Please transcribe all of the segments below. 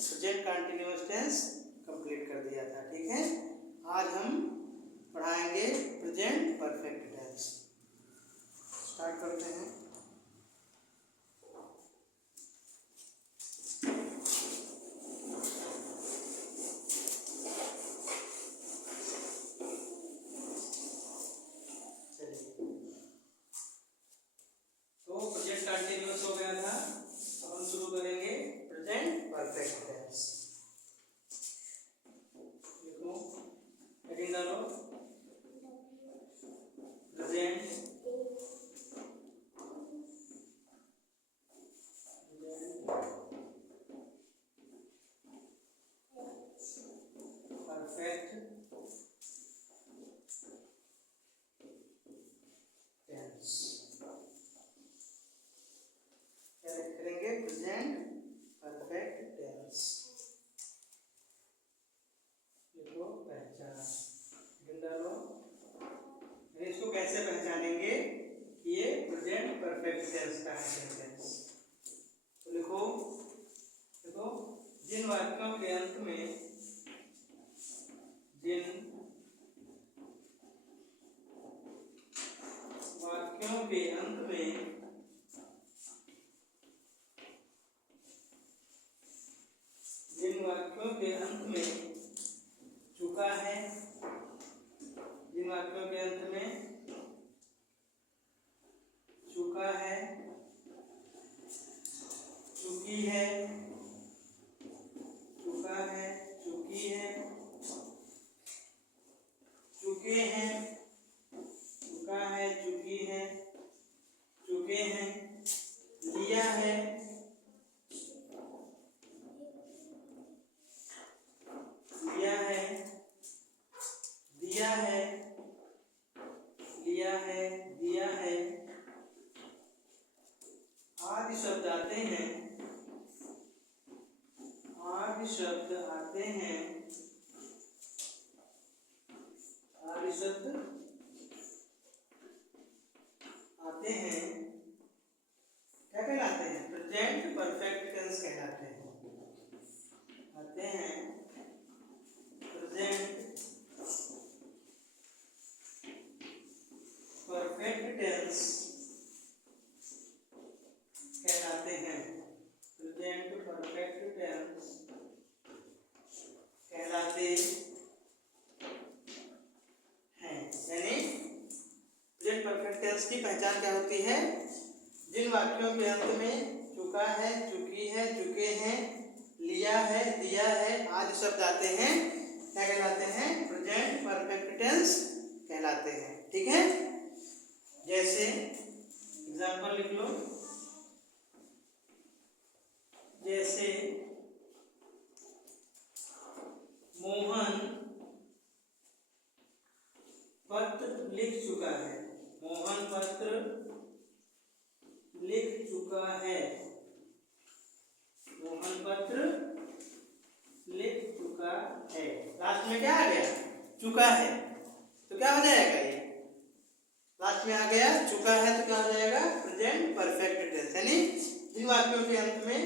Present continuous tense complete कर दिया था। ठीक है, आज हम पढ़ाएंगे प्रेजेंट परफेक्ट टेंस। स्टार्ट करते हैं। तो प्रेजेंट कंटिन्यूअस हो गया था, अब हम शुरू करेंगे प्रेजेंट परफेक्ट टेंस। देखो हेडिंग डालो, प्रेजेंट परफेक्ट टेंस। क्या करेंगे? Present perfect tense. देखो पहचान, डालो। इसको कैसे पहचानेंगे कि ये प्रेजेंट परफेक्ट टेंस का है सेंटेंस? तो लिखो, देखो जिन वाक्यों के अंत में चुका है, जिन वाक्यों के अंत में चुका है, चुकी है, चुका है, चुकी है, चुके हैं, चुका है, चुकी है, चुके हैं, लिया है, लिया है, दिया है, लिया है, दिया है आदि शब्द आते हैं, आदि शब्द आते हैं, आदि शब्द आते हैं, क्या कहलाते हैं? प्रेजेंट परफेक्ट टेंस कहलाते हैं। आते हैं प्रेजेंट परफेक्ट टेंस कहलाते हैं। प्रेजेंट परफेक्ट टेंस कहलाते हैं। यानी प्रेजेंट परफेक्ट टेंस की पहचान क्या होती है? जिन वाक्यों के अंत में चुका है, चुकी है, चुके हैं, लिया है, दिया है आदि शब्द आते हैं, क्या कहलाते हैं? प्रेजेंट परफेक्ट टेंस कहलाते हैं। ठीक है, जैसे एग्जाम्पल लिख लो, जैसे मोहन पत्र लिख चुका है, मोहन पत्र लिख चुका है, मोहन पत्र लिख चुका है। लास्ट में क्या आ गया? चुका है, तो क्या हो जाएगा? ये लास्ट में आ गया चुका है, तो क्या हो जाएगा? Present perfect tense. यानी जिन वाक्यों के अंत में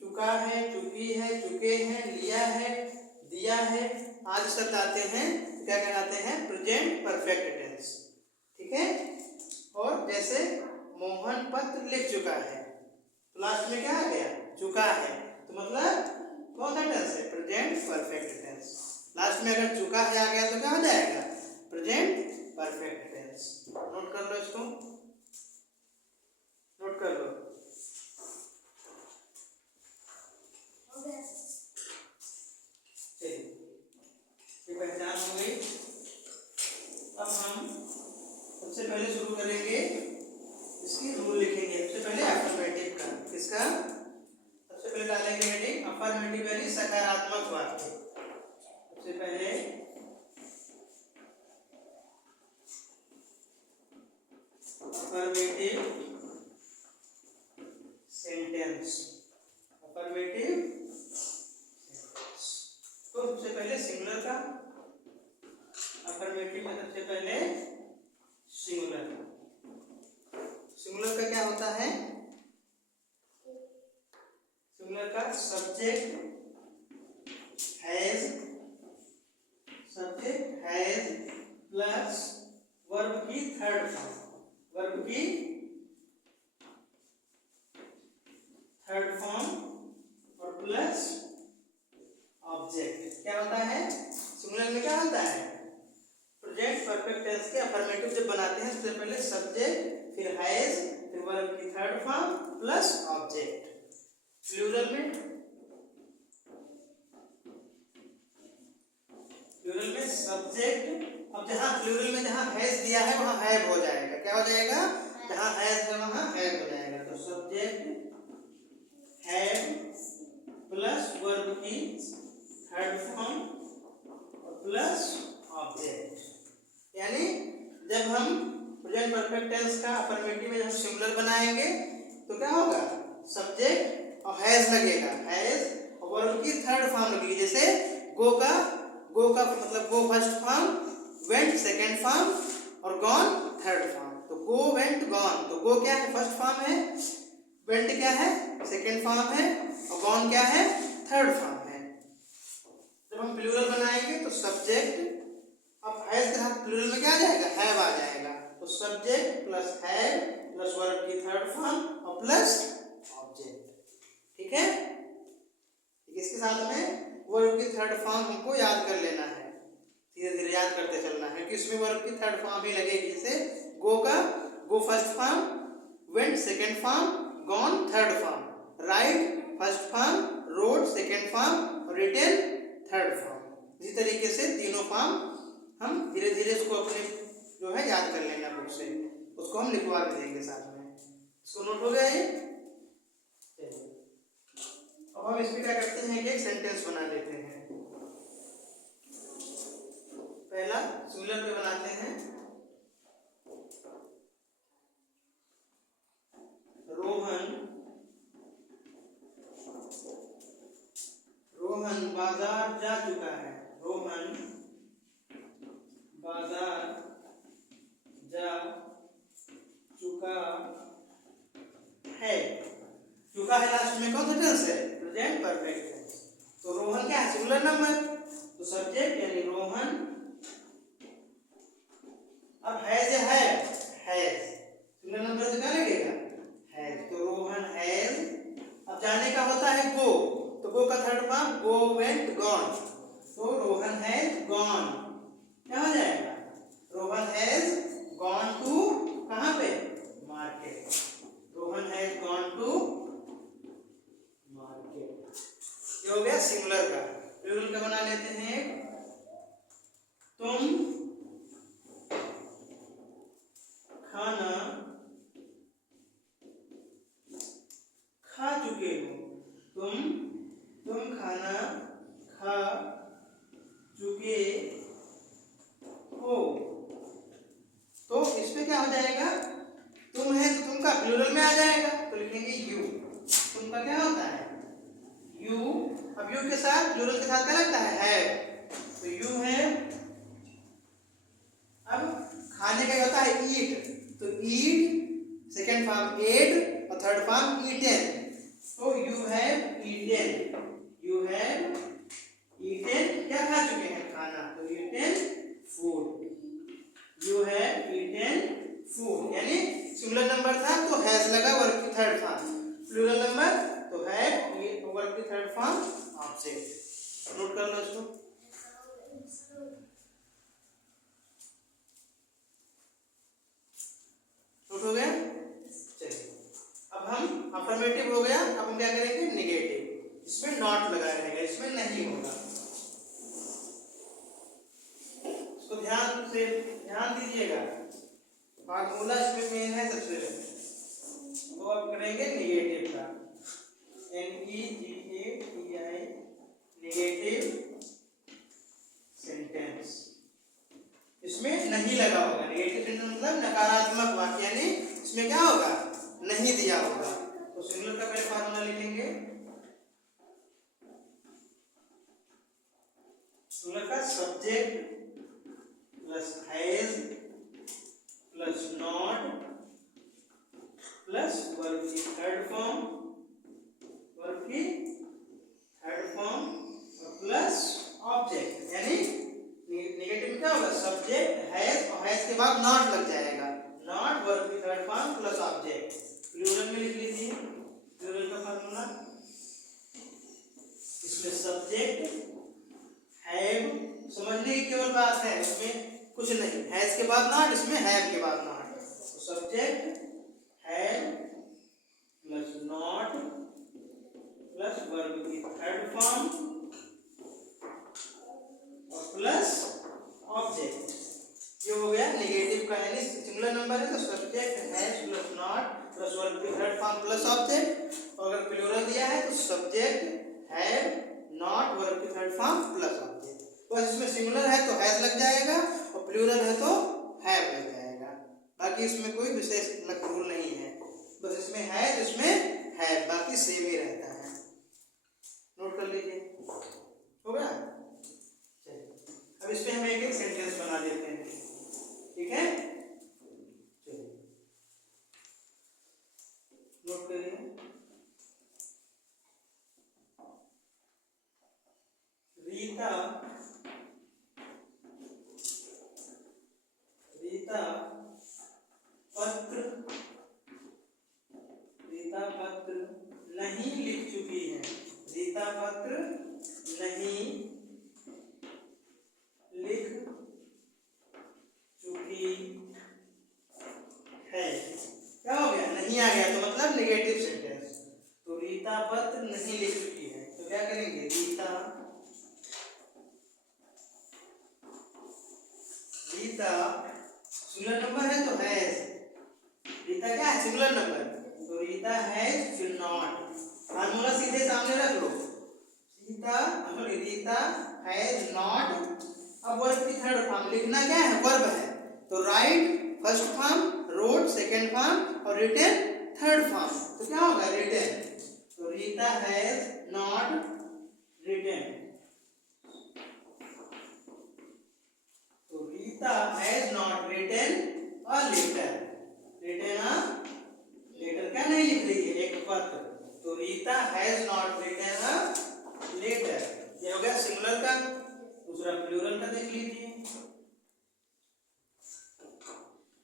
चुका है, चुकी है, चुके हैं, लिया है, दिया है आदि शब्द आते हैं, तो क्या कहलाते हैं? Present perfect tense. ठीक है, और जैसे मोहन पत्र लिख चुका है, तो लास्ट में क्या आ गया? चुका है, तो मतलब कौन सा टेंस है? Present perfect tense. लास्ट में अगर चुका है आ गया तो क्या हो जाएगा? Present perfect tense. नोट कर लो, इसको नोट कर लो। चलिए, ये पहचान हो गई। अब हम सबसे पहले शुरू करेंगे, इसकी रूल लिखेंगे। सबसे पहले अफर्मेटिव का, किसका? सबसे पहले डालेंगे हेडिंग अफर्मेटिव यानी सकारात्मक वाक्य। सबसे पहले अफर्मेटिव सेंटेंस, अफर्मेटिव सेंटेंस। तो सबसे पहले सिंगुलर का, अफर्मेटिव में सबसे पहले सिंगुलर। सिंगुलर का क्या होता है? सिंगुलर का subject has, subject has plus verb की थर्ड फॉर्म, वर्ब की थर्ड फॉर्म और प्लस ऑब्जेक्ट। क्या होता है सिंगुलर में, क्या होता है प्रेजेंट परफेक्ट टेंस के अफर्मेटिव जब बनाते हैं सबसे पहले सब्जेक्ट, फिर हैज, फिर वर्ब की third form plus object. Plural में सब्जेक्ट, अब जहां प्लूरल में जहां हैज दिया है वहां हैव हो जाएगा। क्या हो जाएगा, जहां हैज है वहां हैव हो जाएगा। तो सब्जेक्ट हैव प्लस वर्ब की थर्ड फॉर्म और प्लस ऑब्जेक्ट। यानी जब हम प्रेजेंट परफेक्ट टेंस का अफर्मेटिव में जब सिंगुलर बनाएंगे तो क्या होगा, सब्जेक्ट और हैज लगेगा, हैज और वर्ब की थर्ड फॉर्म लगेगी। जैसे गो का मतलब go first form, went second form और गॉन थर्ड फॉर्म। तो गो वेंट गॉन, तो गो क्या है फर्स्ट फॉर्म है, वेंट क्या है सेकंड फॉर्म है और गॉन क्या है थर्ड फॉर्म है। जब हम प्लूरल बनाएंगे तो सब्जेक्ट, अब हैज के साथ प्लूरल में क्या आ जाएगा, हैव आ जाएगा। तो subject plus have plus verb की थर्ड फॉर्म और प्लस ऑब्जेक्ट। ठीक है, इसके साथ में वर्ब की थर्ड फॉर्म हमको याद कर लेना है, धीरे धीरे याद करते चलना है कि इसमें वर्ब की थर्ड फॉर्म ही लगेगी। जैसे गो का go first form, went second form, gone third form, write first form, rode second form और रिटेन थर्ड फॉर्म। इसी तरीके से तीनों फॉर्म हम धीरे धीरे इसको अपने जो है याद कर लेना बुक से, उसको हम लिखवा भी देंगे साथ में। इसको नोट हो गया ये। अब हम इसमें क्या करते हैं कि एक सेंटेंस बना लेते हैं। पहला सिंगुलर पे बनाते हैं, रोहन बाजार जा चुका है, रोहन बाजार जा चुका है। चुका है लास्ट में कौन सा टेंस है, प्रेजेंट परफेक्ट टेंस। तो रोहन क्या है सिंगुलर नंबर, तो सब्जेक्ट यानी रोहन, अब हैज है, हैज सिंगुलर नंबर से क्या लगेगा हैज, तो रोहन हैज। अब जाने का होता है गो, तो गो का third form go went gone, तो रोहन हैज गॉन। क्या हो जाएगा, रोहन हैज गॉन टू कहां पे market, Rohan has gone to market. ये हो गया सिंगुलर का। प्लूरल का बना लेते हैं, तुम खाना खा चुके हो, तुम खाना खा चुके हो। तो इसमें क्या हो जाएगा, तुम है तो तुम का प्लूरल में आ जाएगा, तो लिखेंगे यू। तुम का क्या होता है यू, अब यू के साथ प्लूरल के साथ क्या लगता है तो यू है। अब खाने का होता है ईट, तो ईट सेकंड फॉर्म एड और थर्ड फॉर्म ईटेन, तो you have eaten, you have eaten क्या खा चुके हैं खाना, तो eaten food, you have eaten food. यानी सिंगुलर नंबर था तो हैज लगा वर्ब की थर्ड फॉर्म, प्लूरल नंबर तो हैव वर्ब की थर्ड फॉर्म ऑब्जेक्ट। नोट कर लो इसको। नोट हो गया, चलिए अब हम अफर्मेटिव हो गया, अब हम क्या करेंगे नेगेटिव, इसमें नॉट लगा रहेगा, इसमें नहीं होगा। इसको ध्यान से ध्यान दीजिएगा, फार्मूला इसमें मेन है सबसे पहले, तो अब करेंगे नेगेटिव का, NEGATIV नेगेटिव सेंटेंस। इसमें नहीं लगा होगा, नेगेटिव सेंटेंस मतलब नकारात्मक वाक्य, यानी इसमें क्या होगा नहीं दिया होगा। तो सिंगुलर का पहले फार्मूला लिखेंगे, सिंगुलर का subject plus has plus not plus verb की थर्ड फॉर्म, वर्ब की थर्ड फॉर्म और प्लस नॉट लग जाएगा, नॉट वर्ब की third form plus object. Plural में लिख लीजिए प्लूरल का फॉर्मूला, इसमें सब्जेक्ट हैव, समझने की केवल बात है, उसमें कुछ नहीं, हैज के बाद नॉट, इसमें हैव के बाद नॉट, तो subject have plus not plus verb की थर्ड फॉर्म और प्लस ऑब्जेक्ट। ये हो गया नेगेटिव का, यानी सिंगुलर नंबर है तो subject has plus not plus verb की थर्ड फॉर्म प्लस ऑब्जेक्ट, और अगर प्लूरल दिया है तो सब्जेक्ट हैव नॉट वर्ब की थर्ड फॉर्म प्लस ऑब्जेक्ट। बस इसमें सिंगुलर है तो हैज लग जाएगा और प्लूरल है तो हैव लग जाएगा, बाकी इसमें कोई विशेष रूल नहीं है, बस इसमें हैज इसमें हैव, बाकी सेम ही रहता है। नोट कर लीजिए, हो गया। चलिए अब इस पे हम एक एक सेंटेंस बना देते हैं, ठीक है। चलिए नोट करिए, रीता पत्र नहीं लिख चुकी है, रीता पत्र नहीं लिख चुकी है। क्या हो गया, नहीं आ गया तो मतलब नेगेटिव सेंटेंस, तो रीता पत्र नहीं लिख चुकी है तो क्या करेंगे, रीता सिंगुलर नंबर है तो हैज, रीता क्या है सिंगुलर नंबर, तो रीता हैज फिर नॉट, फार्मूला सीधे सामने रख लो, रीता हैज नॉट, अब वर्ब की थर्ड फॉर्म लिखना क्या है, वर्ब है तो write first form, wrote second form और रिटन थर्ड फॉर्म, तो क्या होगा रिटन, तो रीता हैज नॉट रिटन, तो Rita has not written a letter, written a letter क्या नहीं लिख रही है, एक पत्र, तो Rita has not written a letter. ये हो गया सिंगुलर का। दूसरा प्लूरल का देख लीजिए,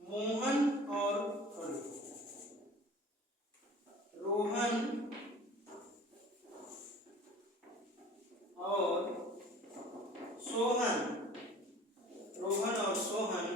मोहन और रोहन और सोहन, रोहन और सोहन,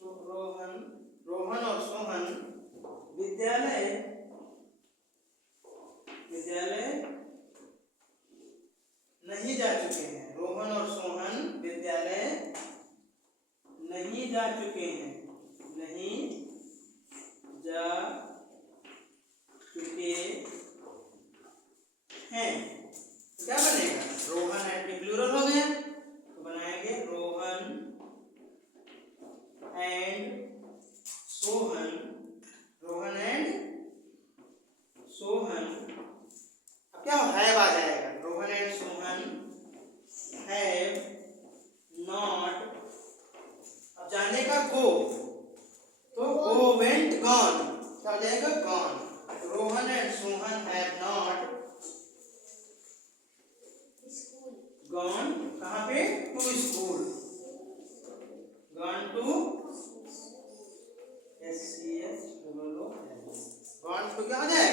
रोहन और सोहन विद्यालय नहीं जा चुके हैं, रोहन और सोहन विद्यालय नहीं जा चुके हैं, नहीं जा चुके हैं, क्या बनेगा, रोहन एंड प्लूरल हो गया तो बनाएंगे रोहन एंड सोहन, रोहन एंड सोहन, अब क्या हैव आ जाएगा, Rohan and Sohan have not, अब जाने का गो, तो गो वेंट गॉन, क्या हो जाएगा gone, Rohan and Sohan have not gone, कहाँ पे, to school, gone to gone to क्या हो जाएगा